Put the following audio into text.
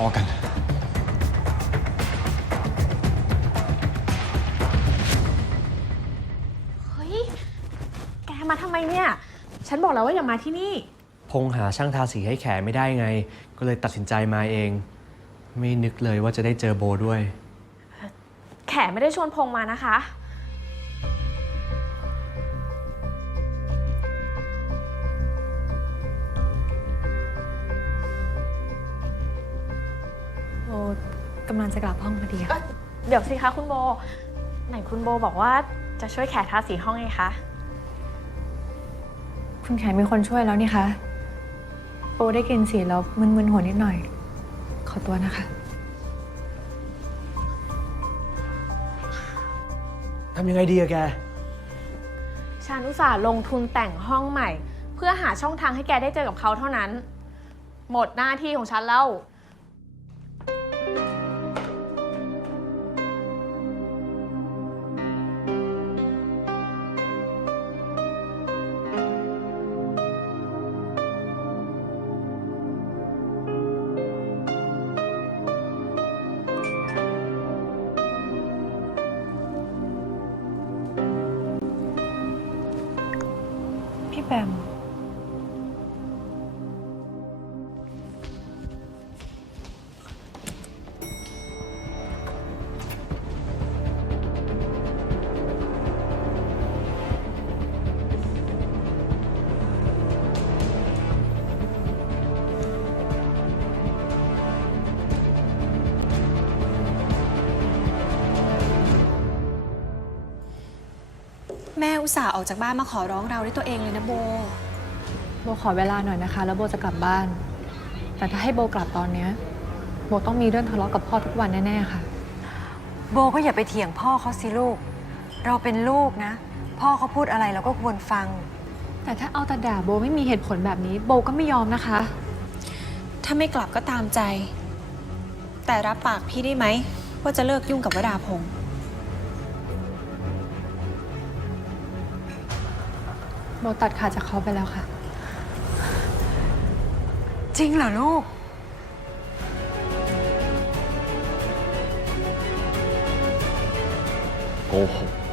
อกัน เฮ้ย แกมาทำไมเนี่ย ฉันบอกแล้วว่าอย่ามาที่นี่ พงหาช่างทาสีให้แขไม่ได้ไง ก็เลยตัดสินใจมาเอง ไม่นึกเลยว่าจะได้เจอโบด้วย แขไม่ได้ชวนพงมานะคะ กำลังจะกลับห้องพอดีค่ะ เดี๋ยวสิคะคุณโบ ไหนคุณโบบอกว่าจะช่วยแขทาสีห้องไงคะ คุณแขมีคนช่วยแล้วนี่คะโบได้กลินสีแล้วมึนๆหัวนิดหน่อย ขอตัวนะคะ ทำยังไงดีอะแก ฉันอุตส่าห์ลงทุนแต่งห้องใหม่ เพื่อหาช่องทางให้แกได้เจอกับเขาเท่านั้น หมดหน้าที่ของฉันแล้ว พี่แบ แม่อุตส่าห์ออกจากบ้านมาขอร้องเราด้วยตัวเองเลยนะโบ โบขอเวลาหน่อยนะคะ แล้วโบจะกลับบ้าน แต่ถ้าให้โบกลับตอนเนี้ยโบต้องมีเรื่องทะเลาะกับพ่อทุกวันแน่ๆค่ะ โบก็อย่าไปเถียงพ่อเขาสิลูก เราเป็นลูกนะ พ่อเขาพูดอะไรเราก็ควรฟัง แต่ถ้าเอาแต่ด่าโบไม่มีเหตุผลแบบนี้โบก็ไม่ยอมนะคะ ถ้าไม่กลับก็ตามใจ แต่รับปากพี่ได้ไหม ว่าจะเลิกยุ่งกับวดาพงษ์ โบตัดขาดจากเขาไปแล้วค่ะ จริงเหรอลูก โกหก